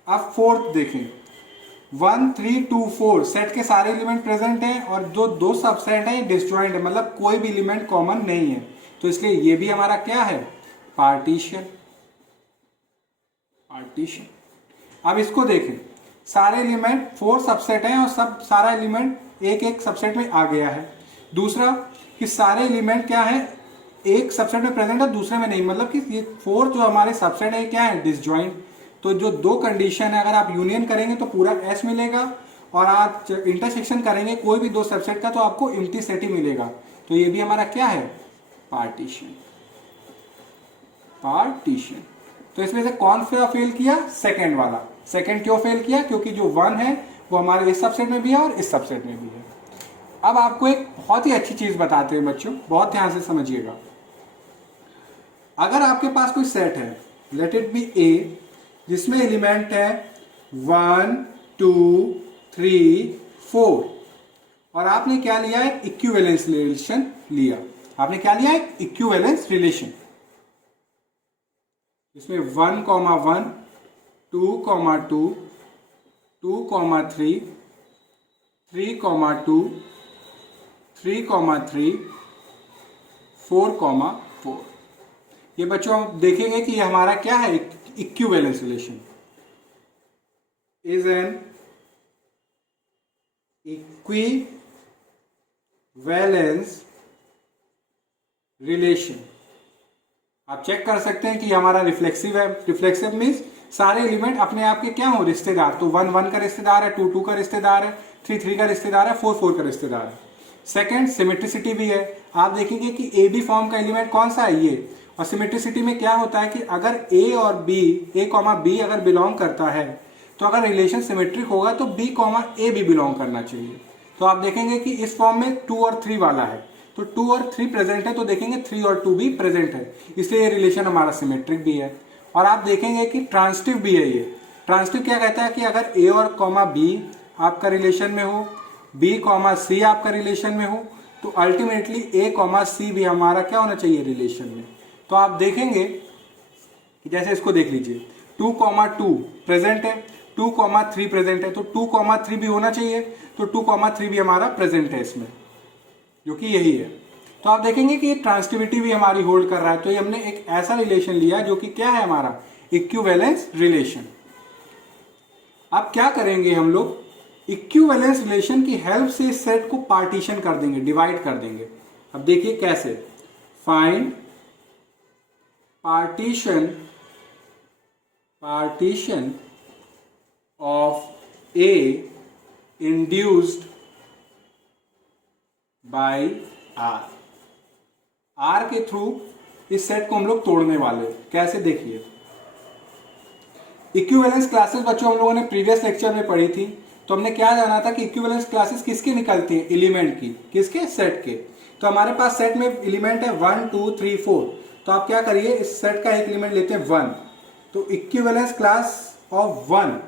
अब फोर्थ देखें, 1 3 2 4 सेट के सारे एलिमेंट प्रेजेंट हैं और जो दो सबसेट हैं डिसजॉइंट है, मतलब कोई भी एलिमेंट कॉमन नहीं है। तो इसलिए ये भी हमारा क्या है? पार्टीशन। अब इसको देखें, सारे एलिमेंट 4 सबसेट हैं और सारा एलिमेंट एक एक सबसेट में आ गया है। दूसरा कि सारे एलिमेंट क्या है? एक सबसेट में प्रेजेंट है, दूसरे में नहीं, मतलब कि ये 4 जो हमारे सबसेट है क्या है? डिसजॉइंट। तो जो दो कंडीशन है, अगर आप यूनियन करेंगे तो पूरा एस मिलेगा, और आप इंटरसेक्शन करेंगे कोई भी दो सबसेट का तो आपको एम्प्टी सेट ही मिलेगा। तो ये भी हमारा क्या है? पार्टीशन। तो इसमें से कौन सा फेल किया? सेकंड वाला। सेकंड क्यों फेल किया? क्योंकि जो 1 है वो हमारे इस सबसेट में भी है और इस सबसेट में भी है। अब आपको एक बहुत ही अच्छी चीज बताते हैं बच्चों, बहुत ध्यान से समझिएगा। अगर आपके पास कोई सेट है, लेट इट बी ए, जिसमें एलिमेंट है 1 2 3 4, और आपने क्या लिया है? इक्विवेलेंस रिलेशन लिया। आपने क्या लिया है? Equivalence relation. इसमें 1 1 2 2 2 3 3 2 3 3 4 4। ये बच्चों हम देखेंगे कि ये हमारा क्या है? Equivalence relation is an equivalence relation. आप चेक कर सकते हैं कि हमारा रिफ्लेक्सिव है। रिफ्लेक्सिव मीन्स सारे एलिमेंट अपने आप के क्या हो? रिश्तेदार। तो 1 1 का रिश्तेदार है, 2 2 का रिश्तेदार है, 3 3 का रिश्तेदार है, 4 4 का रिश्तेदार है। सेकंड, सिमेट्रिसिटी भी है। आप देखेंगे कि ए बी फॉर्म का एलिमेंट कौन सा है? ये। और सिमेट्रिसिटी में क्या होता है कि अगर ए और बी, ए कॉमा बी अगर बिलोंग करता है, तो अगर रिलेशन सिमेट्रिक होगा तो बी कॉमा ए भी बिलोंग करना चाहिए। तो आप देखेंगे कि इस फॉर्म में 2 और 3 वाला है, तो 2 और 3 प्रेजेंट है, तो देखेंगे 3 और 2 भी प्रेजेंट है, इसलिए ये रिलेशन हमारा सिमेट्रिक भी है। और आप देखेंगे कि ट्रांसिटिव भी है। ये ट्रांसिटिव क्या कहता है कि अगर ए और कॉमा बी आपका रिलेशन में हो, बी कॉमा सी आपका रिलेशन में हो, तो अल्टीमेटली ए कॉमा सी भी हमारा क्या होना चाहिए? रिलेशन में। तो आप देखेंगे कि जैसे इसको देख लीजिए, 2 2 प्रेजेंट है, 2 3 प्रेजेंट है, तो 2 3 भी होना चाहिए, तो 2 3 भी हमारा प्रेजेंट है इसमें, जो कि यही है। तो आप देखेंगे कि ट्रांसिटिविटी भी हमारी होल्ड कर रहा है। तो ये हमने एक ऐसा रिलेशन लिया जो कि क्या है? हमारा इक्विवेलेंस रिलेशन। अब क्या करेंगे हम लोग? इक्विवेलेंस रिलेशन की हेल्प से इस सेट को पार्टीशन कर देंगे, डिवाइड कर देंगे। अब देखिए कैसे। Find partition of A induced by R. R के थ्रू इस सेट को हम लोग तोड़ने वाले हैं। कैसे, देखिए इक्विवेलेंस क्लासेस बच्चों हम लोगों ने प्रीवियस लेक्चर में पढ़ी थी। तो हमने क्या जाना था कि इक्विवेलेंस क्लासेस किसकी निकलती हैं, एलिमेंट की, किसके, सेट के। तो हमारे पास सेट में एलिमेंट है 1 2 3 4। तो आप क्या करिए, इस सेट का एक एलिमेंट लेते हैं 1। तो इक्विवेलेंस क्लास ऑफ 1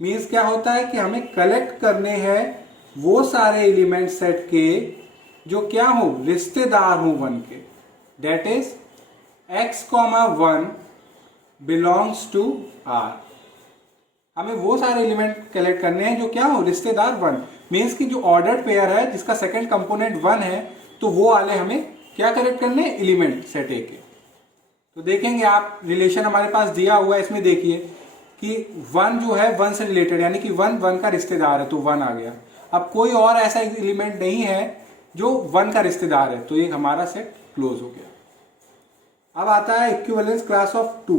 मीन्स क्या होता है कि हमें कलेक्ट करने हैं वो सारे एलिमेंट सेट के जो क्या हो, रिश्तेदार हो 1 के। That is x,1 belongs to R। हमें वो सारे एलिमेंट कलेक्ट करने हैं जो क्या हो, रिश्तेदार 1। मीन्स कि जो ऑर्डर्ड पेयर है जिसका सेकंड कंपोनेंट 1 है, तो वो वाले हमें क्या कलेक्ट करने हैं, एलिमेंट सेट ए के। तो देखेंगे आप, रिलेशन हमारे पास दिया हुआ है, इसमें देखिए कि 1 जो है 1 से रिलेटेड, यानी कि 1 का रिश्तेदार है, तो 1 आ गया। अब कोई और ऐसा एलिमेंट नहीं है जो 1 का रिश्तेदार है, तो ये हमारा सेट क्लोज हो गया। अब आता है इक्विवेलेंस क्लास ऑफ 2।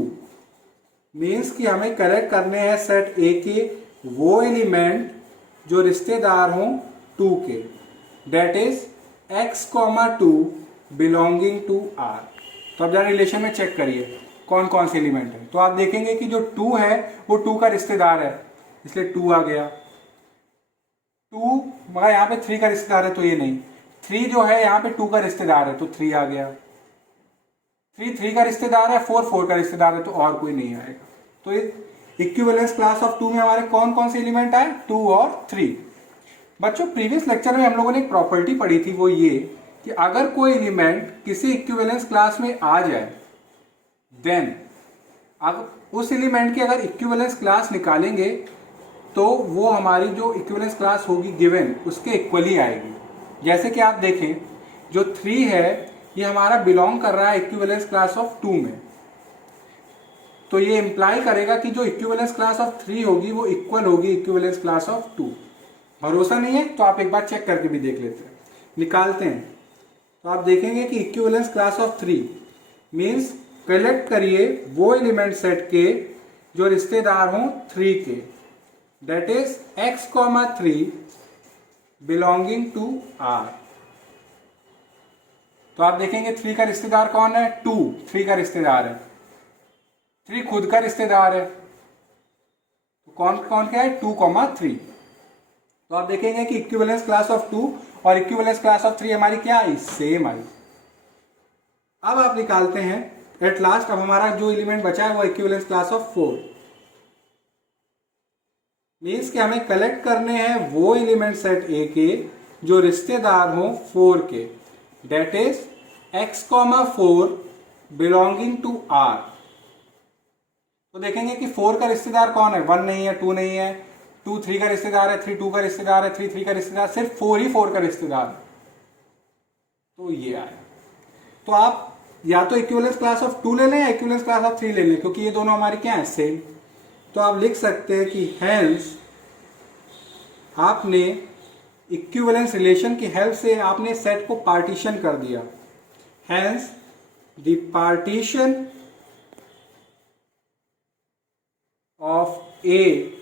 मीन्स कि हमें कलेक्ट करने हैं सेट ए के वो एलिमेंट जो रिश्तेदार हों 2 के। That is x,2 belonging to R। तो अब जरा रिलेशन में चेक करिए कौन कौन से एलिमेंट है। तो आप देखेंगे कि जो 2 है वो 2 का रिश्तेदार है, इसलिए 2 आ गया। 2 मगर यहाँ पे 3 का रिश्तेदार है, तो ये नहीं। 3 जो है यहाँ पे 2 का रिश्तेदार है, तो 3 आ गया। 3 का रिश्तेदार है, 4 का रिश्तेदार है, तो और कोई नहीं आएगा। तो इक्विवेलेंस क्लास ऑफ 2 में हमारे कौन कौन से एलिमेंट आए, 2 और 3। बच्चों प्रीवियस लेक्चर में हम लोगों ने एक प्रॉपर्टी पढ़ी थी, वो ये कि अगर कोई एलिमेंट किसी इक्विवेलेंस क्लास में आ जाए, देन अब उस एलिमेंट की अगर इक्विवेलेंस क्लास निकालेंगे तो वो हमारी जो इक्विवेलेंस क्लास होगी गिवन, उसके इक्वल ही आएगी। जैसे कि आप देखें, जो 3 है ये हमारा बिलोंग कर रहा है इक्विवेलेंस क्लास ऑफ 2 में। तो ये इंप्लाई करेगा कि जो इक्विवेलेंस क्लास ऑफ 3 होगी वो इक्वल होगी इक्विवेलेंस क्लास ऑफ 2। भरोसा नहीं है तो आप एक बार चेक करके भी देख लेते हैं, निकालते हैं। तो आप देखेंगे कि equivalence class of 3 means collect करिए वो एलिमेंट सेट के जो रिश्तेदार हों 3 के। That is x,3 belonging to R। तो आप देखेंगे 3 का रिश्तेदार कौन है, 2 3 का रिश्तेदार है, 3 खुद का रिश्तेदार है, तो कौन कौन क्या है, 2,3। तो आप देखेंगे कि इक्विवेलेंस क्लास ऑफ 2 और इक्विवेलेंस क्लास ऑफ 3 हमारी क्या आई, सेम आई। अब आप निकालते हैं एट लास्ट। अब हमारा जो एलिमेंट बचा है वो इक्विवेलेंस क्लास ऑफ 4। मीन्स कि हमें कलेक्ट करने हैं वो एलिमेंट सेट ए के जो रिश्तेदार हो 4 के। That is x,4 belonging to R। तो देखेंगे कि 4 का रिश्तेदार कौन है, 1 नहीं है, 2 नहीं है, 2 3 का रिश्तेदार है, 3 2 का रिश्तेदार है, 3 3 का रिश्तेदार, सिर्फ 4 ही 4 का रिश्तेदार है। तो ये आया। तो आप या तो इक्विवेलेंस क्लास ऑफ 2 ले लें या इक्विवेलेंस क्लास ऑफ 3 ले लें, क्योंकि ये दोनों हमारी क्या है, सेम। तो आप लिख सकते हैं कि हेंस आपने इक्विवेलेंस रिलेशन की हेल्प से आपने सेट को पार्टीशन कर दिया। Hence the partition of A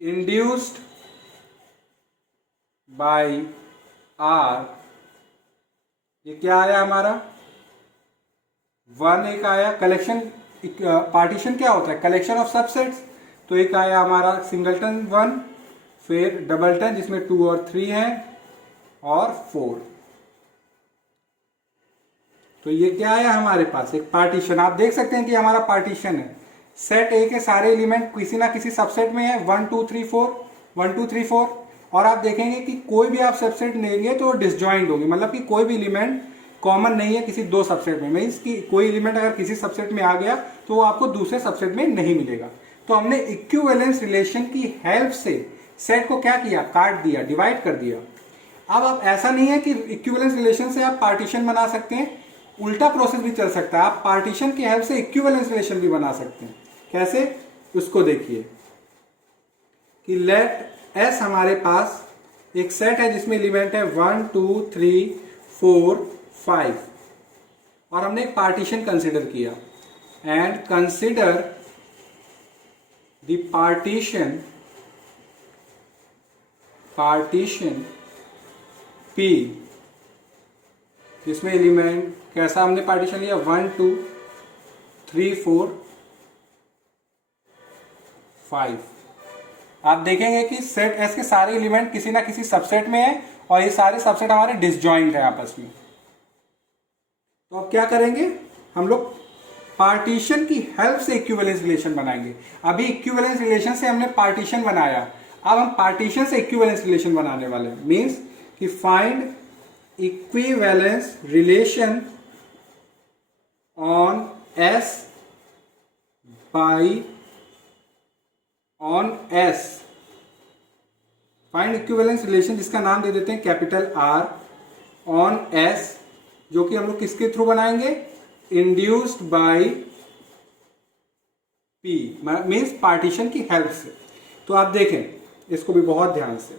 induced by R, ये क्या आया हमारा, 1 एक आया। कलेक्शन, पार्टीशन क्या होता है, कलेक्शन ऑफ सबसेट्स। तो एक आया हमारा सिंगलटन 1, फिर डबलटन जिसमें 2 और 3 है, और 4। तो ये क्या आया हमारे पास, एक पार्टीशन। आप देख सकते हैं कि हमारा पार्टीशन है। सेट ए के सारे एलिमेंट किसी ना किसी सबसेट में है, 1 2 3 4, 1 2 3 4। और आप देखेंगे कि कोई भी आप सबसेट लेंगे तो डिसजॉइंट होंगे, मतलब कि कोई भी एलिमेंट कॉमन नहीं है किसी दो सबसेट में। मीन्स कि कोई एलिमेंट अगर किसी सबसेट में आ गया तो वो आपको दूसरे सबसेट में नहीं मिलेगा। तो हमने इक्विवेलेंस रिलेशन की हेल्प से सेट को क्या किया, काट दिया, डिवाइड कर दिया। अब आप ऐसा नहीं है कि इक्विवेलेंस रिलेशन से आप पार्टीशन बना सकते हैं, उल्टा प्रोसेस भी चल सकता है। आप पार्टीशन की हेल्प से इक्विवेलेंस रिलेशन भी बना सकते हैं। कैसे, उसको देखिए कि लेट एस हमारे पास एक सेट है जिसमें एलिमेंट है 1 2 3 4 5, और हमने एक पार्टीशन कंसिडर किया। And consider the partition P, इसमें एलिमेंट कैसा हमने पार्टीशन लिया, 1 2 3 4 5। आप देखेंगे कि सेट एस के सारे एलिमेंट किसी ना किसी सबसेट में है और ये सारे सबसेट हमारे डिसजॉइंट है आपस में। तो अब क्या करेंगे हम लोग, पार्टीशन की हेल्प से इक्विवेलेंस रिलेशन बनाएंगे। अभी इक्विवेलेंस रिलेशन से हमने पार्टीशन बनाया, अब हम पार्टीशन से इक्विवेलेंस रिलेशन बनाने वाले हैं। मींस कि find equivalence relation on S by on S. Find equivalence relation जिसका नाम दे देते हैं कैपिटल आर ऑन एस, जो कि हम लोग किसके थ्रू बनाएंगे, induced by P, means partition की हेल्प से। तो आप देखें इसको भी बहुत ध्यान से,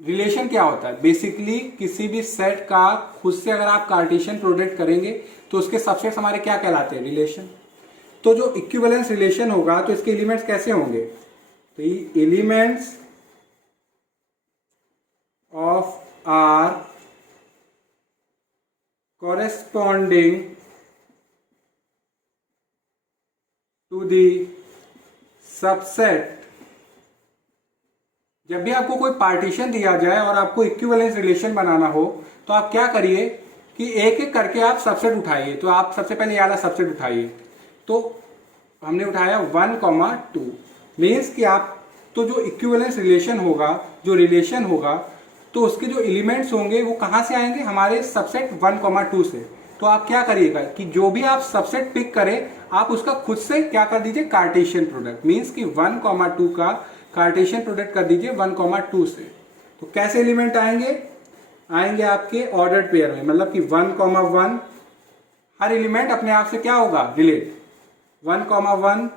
रिलेशन क्या होता है, बेसिकली किसी भी सेट का खुद से अगर आप कार्टेशियन प्रोडक्ट करेंगे तो उसके सबसेट्स हमारे क्या कहलाते हैं, रिलेशन। तो जो इक्विवेलेंस रिलेशन होगा तो इसके एलिमेंट्स कैसे होंगे, तो ये elements of R corresponding to the subset। जब भी आपको कोई पार्टीशन दिया जाए और आपको इक्विवेलेंस रिलेशन बनाना हो तो आप क्या करिए कि एक एक करके आप सबसेट उठाइए। तो आप सबसे पहले ये वाला सबसेट उठाइए, तो हमने उठाया 1,2, मीन्स कि आप तो जो इक्विवेलेंस रिलेशन होगा, जो रिलेशन होगा, तो उसके जो एलिमेंट्स होंगे वो कहाँ से आएंगे, हमारे सबसेट 1,2 से। तो आप क्या करिएगा कि जो भी आप सबसेट पिक करें आप उसका खुद से क्या कर दीजिए, कार्टेशियन प्रोडक्ट। मींस कि 1,2 का कार्टेशियन प्रोडक्ट कर दीजिए 1,2 से। तो कैसे एलिमेंट आएंगे, आएंगे आपके ऑर्डर्ड पेयर में, मतलब कि 1,1, हर एलिमेंट अपने आप से क्या होगा, रिलेट, 1,1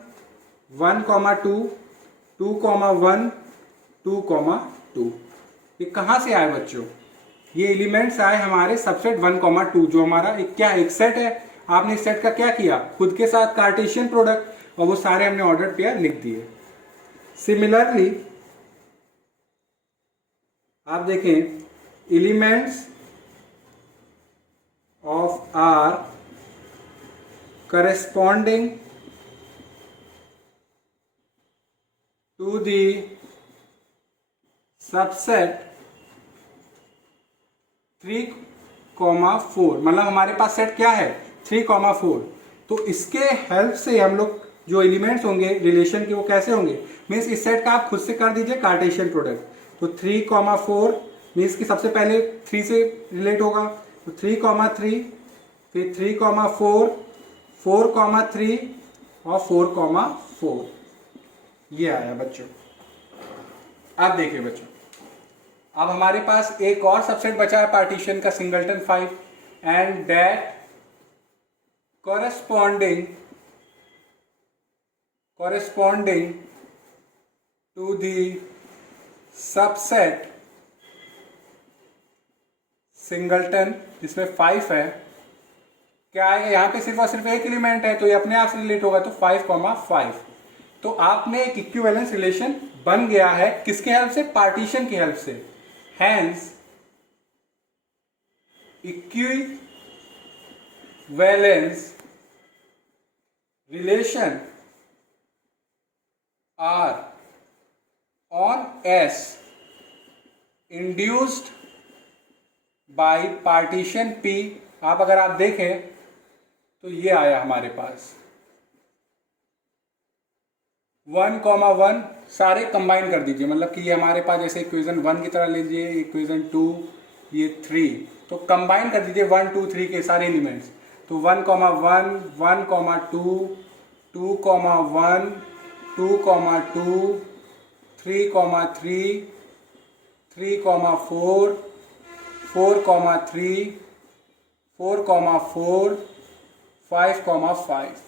1,2 2,1 2,2। ये कहां से आए बच्चों, ये एलिमेंट्स आए हमारे सबसेट 1,2, जो हमारा एक क्या एक सेट है। आपने इस सेट का क्या किया, खुद के साथ कार्टेशियन प्रोडक्ट, और वो सारे हमने ऑर्डर्ड पेयर लिख दिए। सिमिलरली आप देखें elements of R corresponding to the subset 3,4, मतलब हमारे पास सेट क्या है 3,4। तो इसके हेल्प से हम लोग जो एलिमेंट्स होंगे रिलेशन के वो कैसे होंगे, मीन्स इस सेट का आप खुद से कर दीजिए कार्टेशियन प्रोडक्ट। तो 3,4 मीन्स कि सबसे पहले 3 से रिलेट होगा, तो 3,3, फिर 3,4 4,3 और 4,4, ये आया बच्चों। अब देखिए बच्चों, अब हमारे पास एक और सबसेट बचा है पार्टीशन का, singleton 5, and that corresponding to the subset singleton जिसमें 5 है। क्या आएगा, यहाँ पे सिर्फ और सिर्फ एक एलिमेंट है तो ये अपने आप से रिलेट होगा, तो 5,5। तो आपने एक इक्विवेलेंस रिलेशन बन गया है, किसके हेल्प से, पार्टीशन की हेल्प से। Hence equivalence relation R on S induced by partition P. आप अगर आप देखें तो ये आया हमारे पास 1,1, सारे कंबाइन कर दीजिए, मतलब कि ये हमारे पास जैसे इक्वेशन 1 की तरह लीजिए, इक्वेशन 2, ये 3, तो कंबाइन कर दीजिए 1 2 3 के सारे एलिमेंट्स। तो 1,1 1,2 2,1 2,2 3,3 3,4 4,3 4,4 5,5।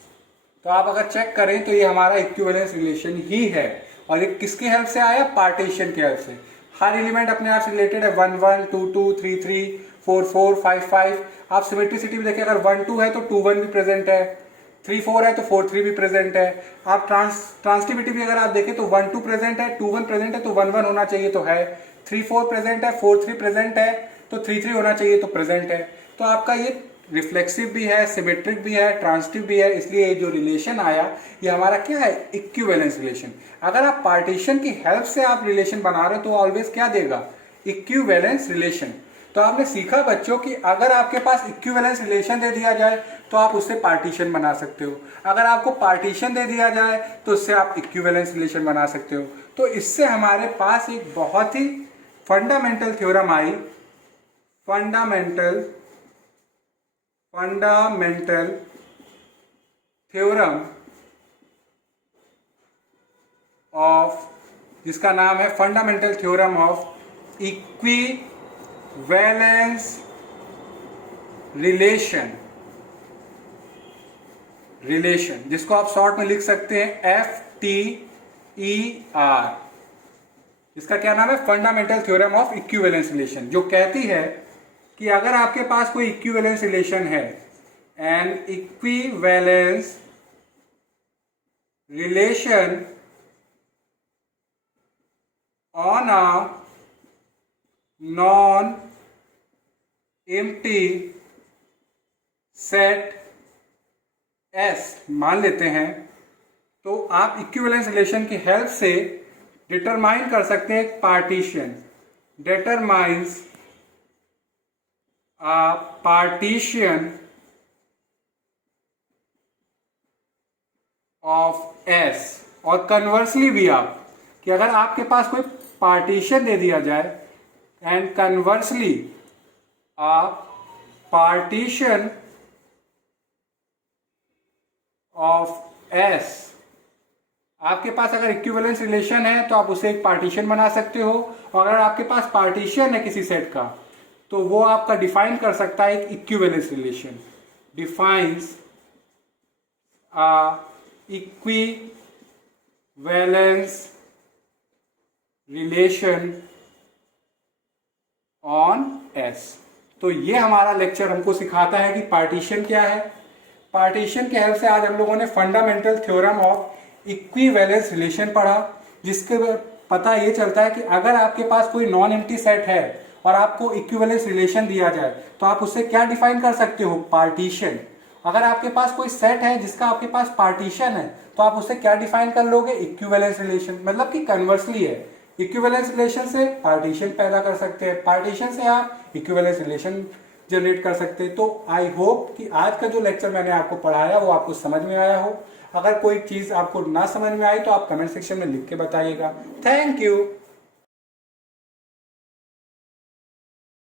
तो आप अगर चेक करें तो ये हमारा इक्विवेलेंस रिलेशन ही है, और ये किसकी हेल्प से आया, पार्टीशन की हेल्प से। हर एलिमेंट अपने आप से रिलेटेड है, 1 1 2 2 3 3 4 4 5 5। आप सिमेट्रिसिटी में देखिए, अगर 1 2 है तो 2 1 भी प्रेजेंट है, 3 4 है तो 4 3 भी प्रेजेंट है। आप ट्रांसटिविटी भी अगर आप देखें तो 1 2 प्रेजेंट है, 2 1 प्रेजेंट है, तो 1 1 होना चाहिए, तो है। 3 4 प्रेजेंट है, 4 3 प्रेजेंट है, तो 3 3 होना चाहिए, तो प्रेजेंट है। तो आपका ये रिफ्लेक्सिव भी है, सिमेट्रिक भी है, ट्रांजिटिव भी है, इसलिए ये जो रिलेशन आया ये हमारा क्या है, इक्विवेलेंस रिलेशन। अगर आप पार्टीशन की हेल्प से आप रिलेशन बना रहे हो तो ऑलवेज क्या देगा, इक्विवेलेंस रिलेशन। तो आपने सीखा बच्चों कि अगर आपके पास इक्विवेलेंस रिलेशन दे दिया जाए तो आप उससे पार्टीशन बना सकते हो, अगर आपको पार्टीशन दे दिया जाए तो उससे आप इक्विवेलेंस रिलेशन बना सकते हो। तो इससे हमारे पास एक बहुत ही फंडामेंटल थ्योरम आई, फंडामेंटल थ्योरम ऑफ, जिसका नाम है fundamental theorem of equivalence relation, जिसको आप शॉर्ट में लिख सकते हैं FTER। इसका क्या नाम है, fundamental theorem of equivalence relation, जो कहती है कि अगर आपके पास कोई इक्विवेलेंस रिलेशन है, N equivalence relation on a non empty set S मान लेते हैं, तो आप इक्विवेलेंस रिलेशन की हेल्प से डिटरमाइन कर सकते हैं एक partition, determines a partition of S। और कन्वर्सली भी आप, कि अगर आपके पास कोई पार्टीशन दे दिया जाए and conversely a partition of S, आपके पास अगर इक्विवेलेंस रिलेशन है तो आप उसे एक पार्टीशन बना सकते हो, और अगर आपके पास पार्टीशन है किसी सेट का तो वो आपका डिफाइन कर सकता है एक equivalence relation, defines a equivalence relation on S। तो ये हमारा लेक्चर हमको सिखाता है कि पार्टीशन क्या है। पार्टीशन के हेल्प से आज हम लोगों ने fundamental theorem of equivalence relation पढ़ा, जिसके पता ये चलता है कि अगर आपके पास कोई नॉन एम्प्टी सेट है और आपको इक्विवेलेंस रिलेशन दिया जाए तो आप उससे क्या डिफाइन कर सकते हो, पार्टीशन। अगर आपके पास कोई सेट है जिसका आपके पास पार्टीशन है तो आप उससे क्या डिफाइन कर लोगे, इक्विवेलेंस रिलेशन। मतलब कि कन्वर्सली है, इक्विवेलेंस रिलेशन से पार्टीशन पैदा कर सकते हैं, पार्टीशन से आप इक्विवेलेंस रिलेशन जनरेट कर सकते हैं। तो आई होप कि आज का जो लेक्चर मैंने आपको पढ़ाया वो आपको समझ में आया हो। अगर कोई चीज़ आपको ना समझ में आई तो आप कमेंट सेक्शन में लिख के बताइएगा। Thank you.